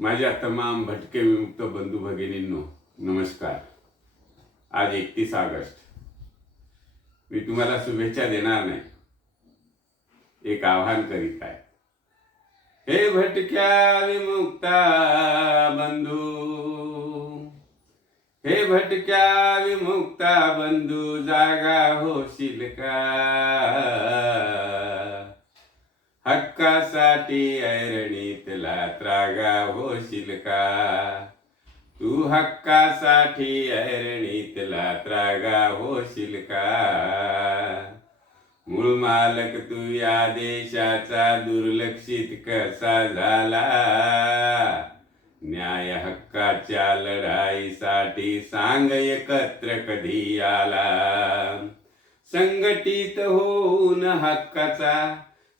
माझ्या तमाम भटके विमुक्त बंधू भगिनींनो नमस्कार. आज 31 ऑगस्ट. मी तुम्हाला शुभेच्छा देणार नाही, एक आवाहन करीत आहे. हे भटक्या विमुक्ता बंधू, हे भटक्या विमुक्ता बंधू, जागा होशील का? हक्कासाठी ऐरणीतला त्रागा होशील का? तू हक्कासाठी ऐरणीतला त्रागा होशील का? मूळ मालक तू या देशाचा दुर्लक्षित कसा झाला? न्याय हक्काच्या लढाईसाठी सांग एकत्र कधी आला? संघटित होऊन हक्काचा,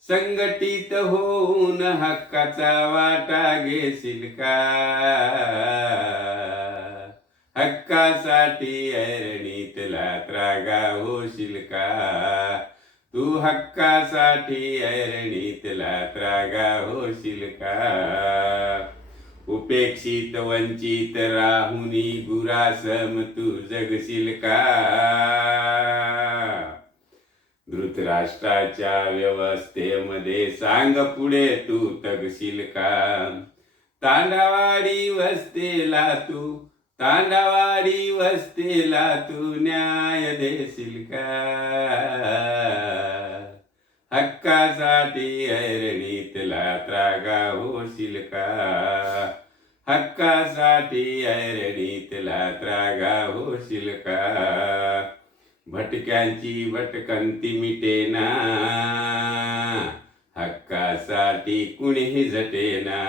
संघटित होऊन हक्काचा वाटा घेशील का? हक्कासाठी ऐरणीतला त्रागा होशील का? तू हक्कासाठी ऐरणीतला त्रागा होशील का? उपेक्षित वंचित राहुनी गुरासम तू जगशील का? धृतराष्ट्राच्या व्यवस्थेमध्ये सांग पुढे तू तगशील का? तांडावाडी वस्तीला तू, तांडावाडी वस्तीला तू न्याय देशील का? हक्कासाठी ऐरणीतला त्रागा होशील का? हक्कासाठी ऐरणीतला त्रागा होशील का? भटक्यांची भटकंती मिटेना, हक्कासाठी कुणीही झटेना.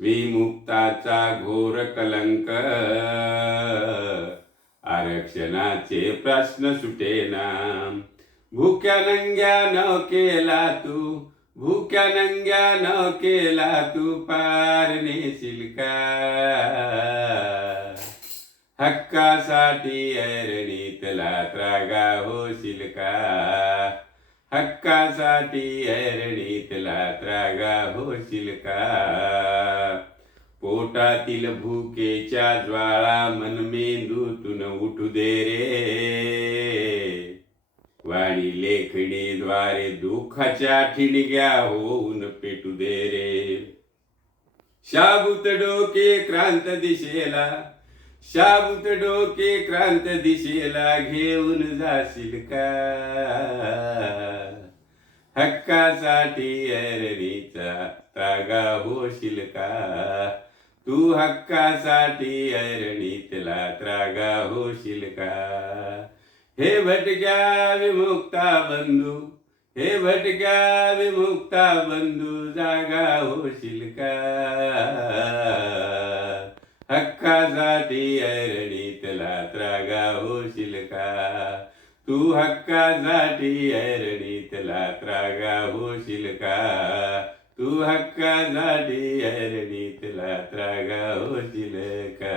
विमुक्ताचा घोर कलंक, आरक्षणाचे प्रश्न सुटेना. भूक्या नंग्या न केला तू, भूक्या नंग्या न केला तू पार नेशील का? हक्कासाठी ऐरणीतला त्रागा होशील का? हक्कासाठी ऐरणीतला त्रागा होशील का? पोटातील भूकेच्या ज्वाळा मनमेंदूतून उठू दे रे. वाणी लेखणीद्वारे दुःखाच्या ठिणग्या होऊन पेटू दे रे. शाबूत डोके क्रांत दिशेला, शाबूत डोके क्रांत दिशेला घेऊन जाशील का? हक्कासाठी ऐरणीचा त्रागा होशील का? तू हक्कासाठी ऐरणीतला त्रागा होशील का? हे भटक्या विमुक्ता बंधू, हे भटक्या विमुक्ता बंधू, जागा होशील का? हक्कासाठी ऐरणीतला त्रागा होशील का? तू हक्कासाठी ऐरणीतला त्रागा होशील का? तू हक्कासाठी ऐरणीतला त्रागा होशील का?